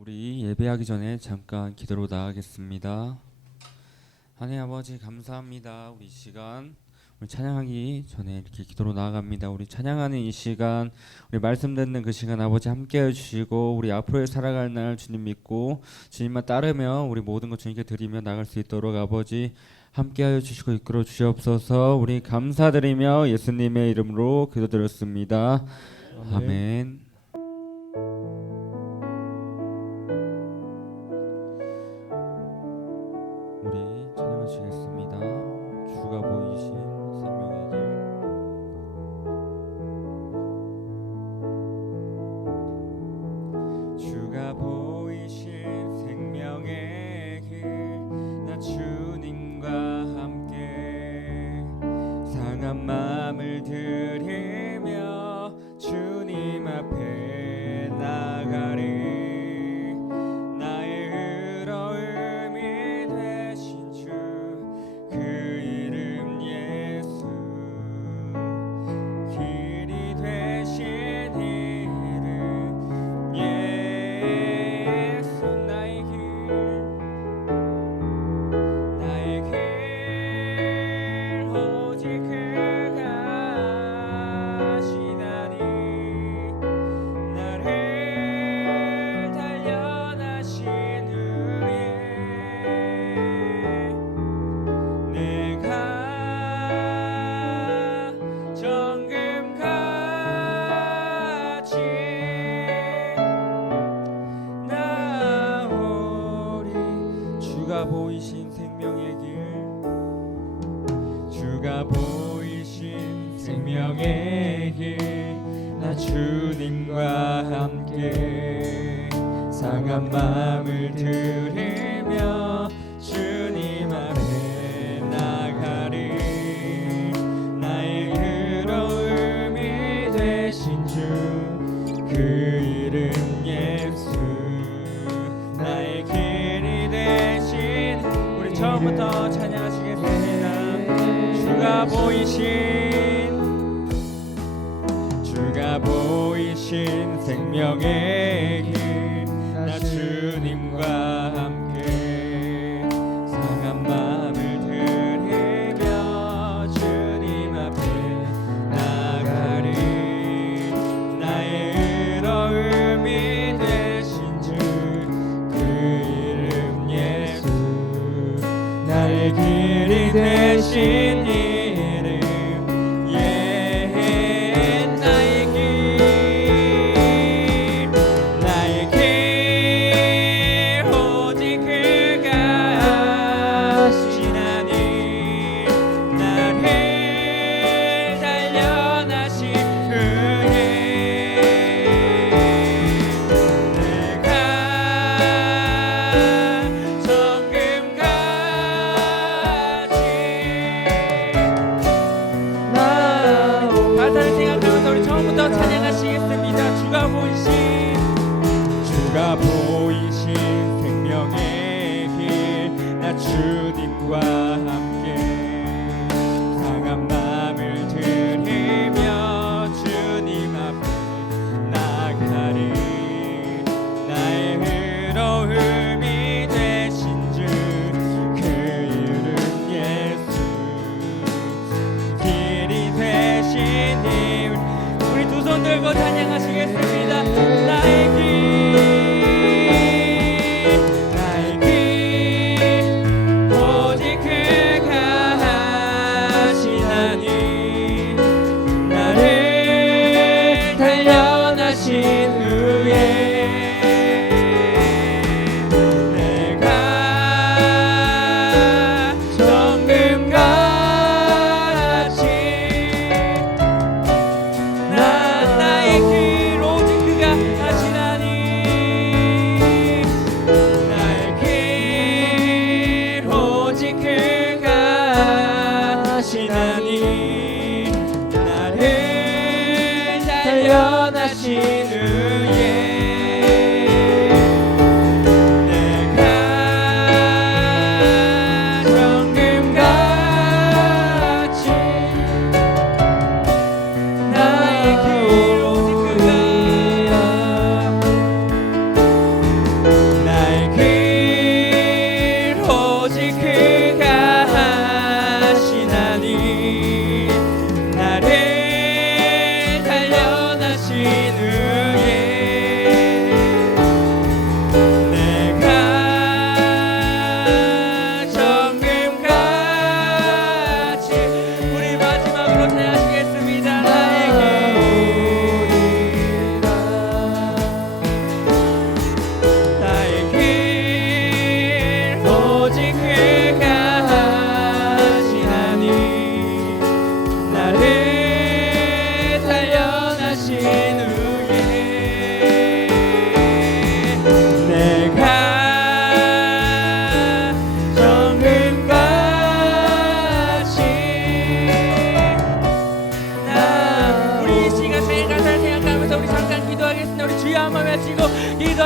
우리 예배하기 전에 잠깐 기도로 나가겠습니다. 하나님 아버지 감사합니다. 우리 시간 우리 찬양하기 전에 이렇게 기도로 나아갑니다. 우리 찬양하는 이 시간, 우리 말씀 듣는 그 시간 아버지 함께 해주시고 우리 앞으로의 살아갈 날 주님 믿고 주님만 따르며 우리 모든 것 주님께 드리며 나갈 수 있도록 아버지 함께 하여 주시고 이끌어 주시옵소서. 우리 감사드리며 예수님의 이름으로 기도드렸습니다. 아멘. 아멘. lugar 只。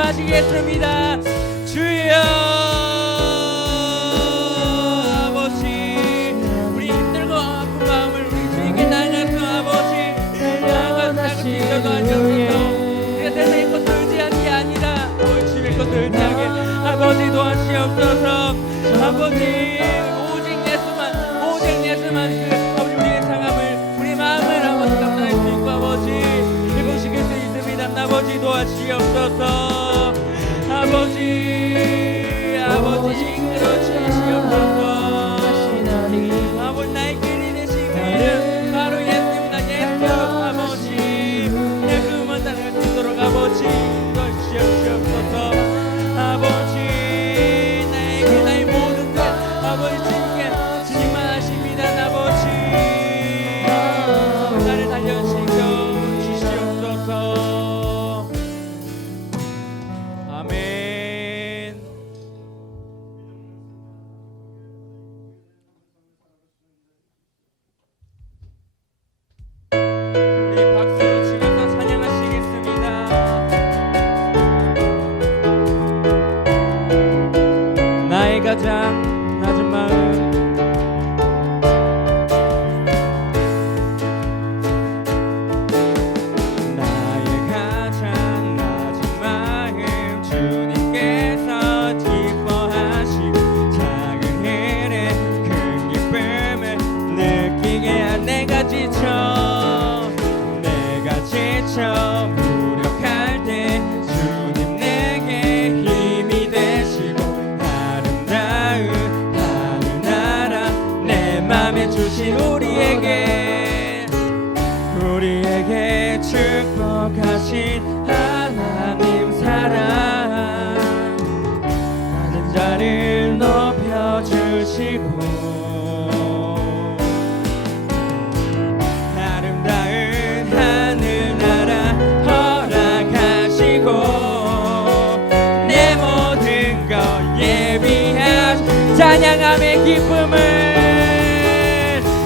기도하시겠습니다. 주여 아버지 우리 힘들고 아픈 마음을 우리 주님께 나가서 아버지 나가서 기도하시옵소서 우리가 세상의 것을 의지한 게 아니라 우리 주님의 것을 의지하게 아버지 도하시옵소서. 아버지 오직 예수만 오직 예수만 그 아버지 우리의 상함을 우리 마음을 아버지 감당할 수 있고 아버지 회복시킬 수 있습니다. 아버지 도하시옵소서. explodiu.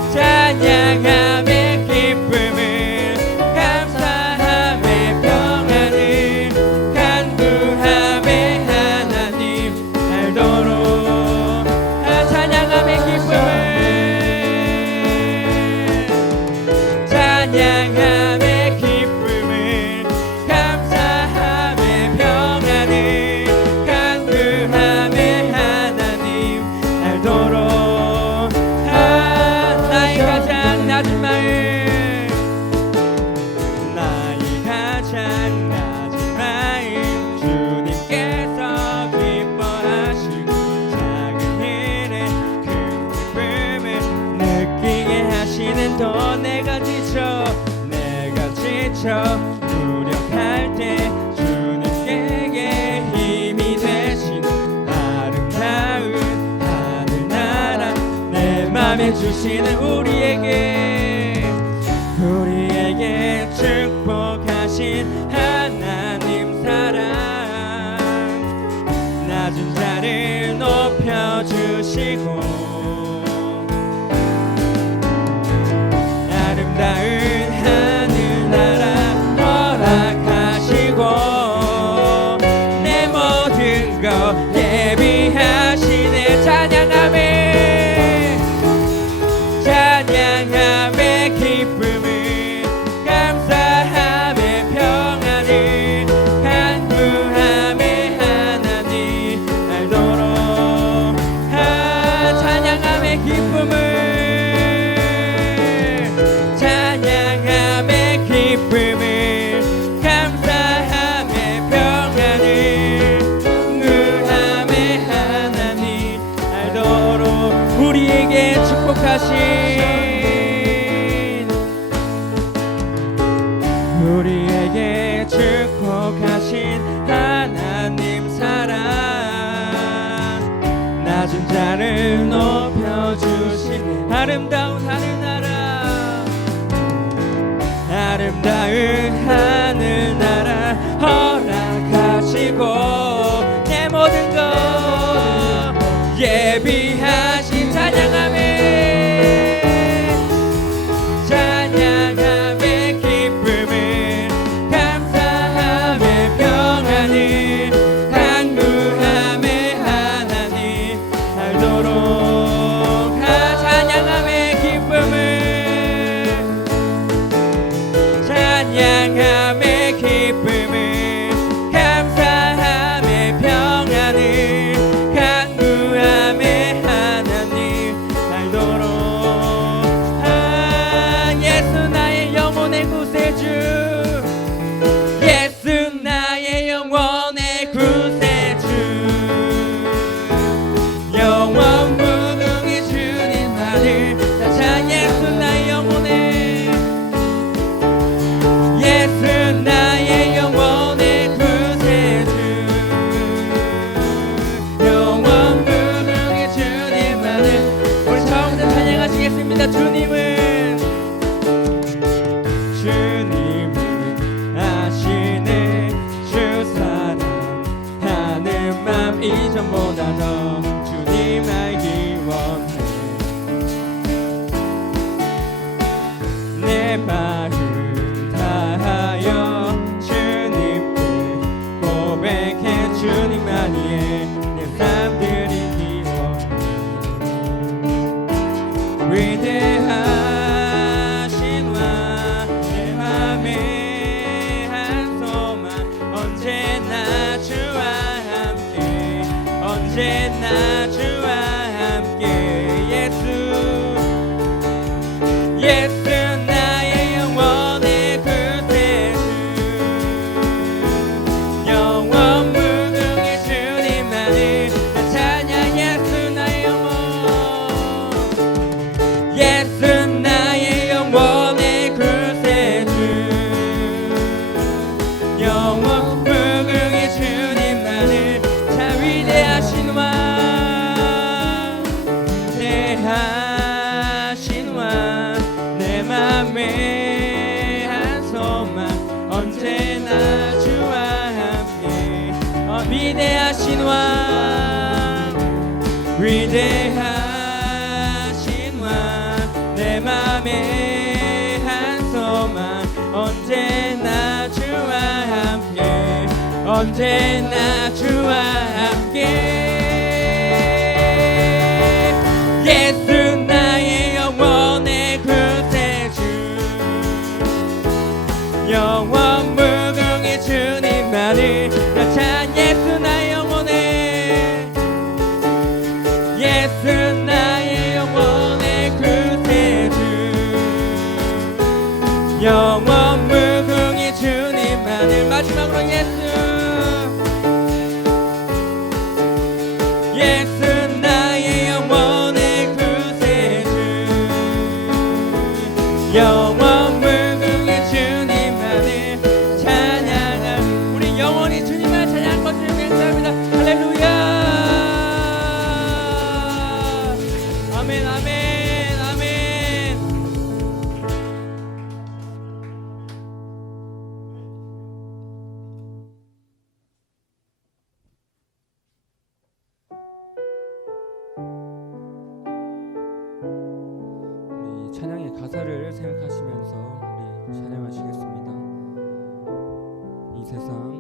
Jangan kami 주시는 우리에게 우리에게 축복하신 하나님 사랑. 낮은 자를 높여주시고 축복하신 우리에게 축복하신 하나님 사랑. 낮은 자를 높여주신 아름다운 하늘 れな 위대하신 왕 위대하신 왕내 맘에 한 소망 언제나 주와 함께 언제나 주와 함께. 예수님. 세상.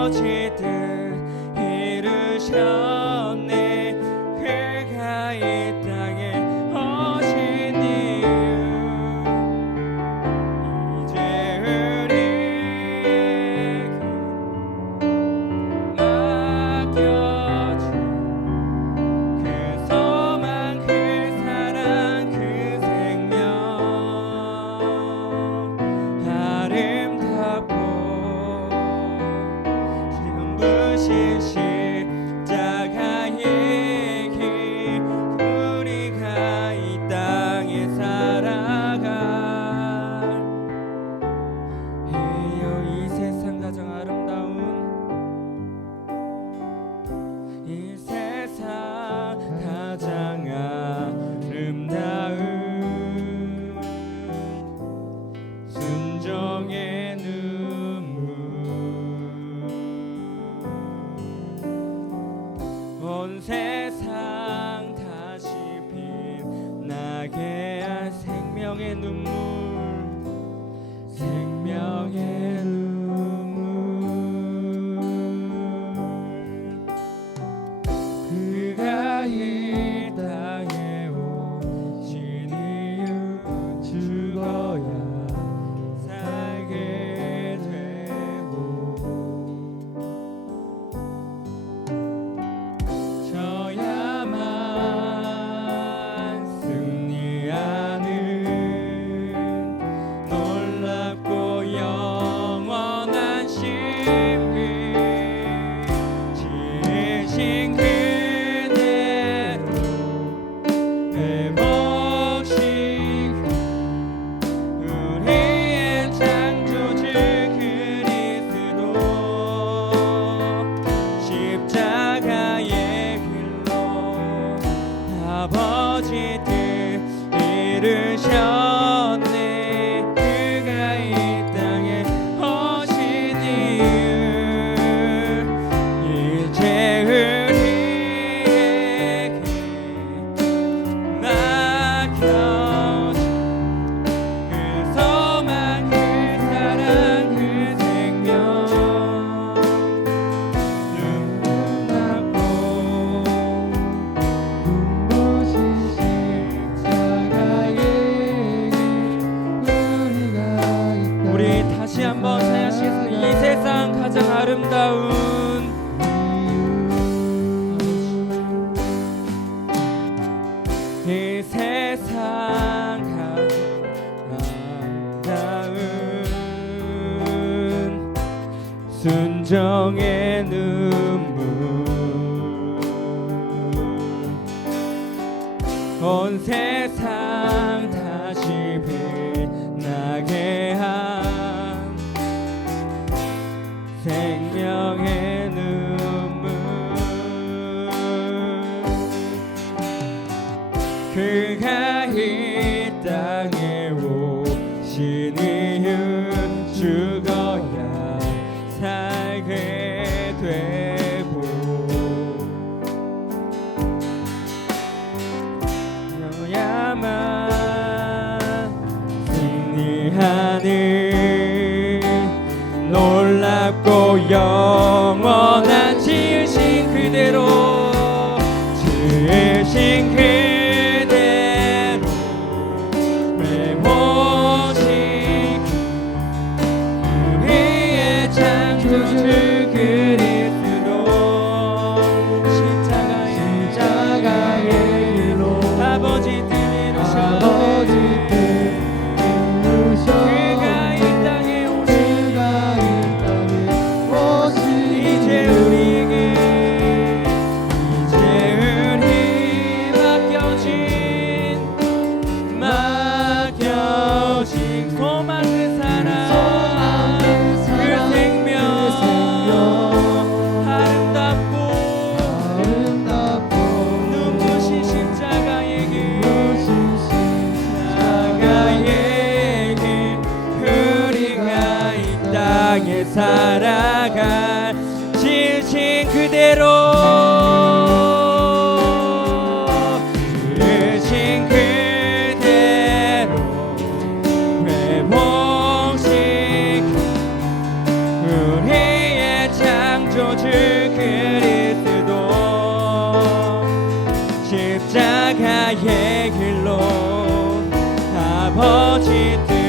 무너지듯 감정의 눈물. 온 세상 나의 길로 아버지 뜻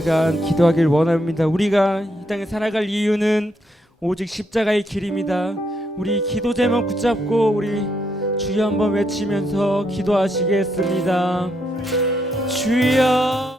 시간 기도하길 원합니다. 우리가 이 땅에 살아갈 이유는 오직 십자가의 길입니다. 우리 기도 제목 붙잡고 우리 주여 한번 외치면서 기도하시겠습니다. 주여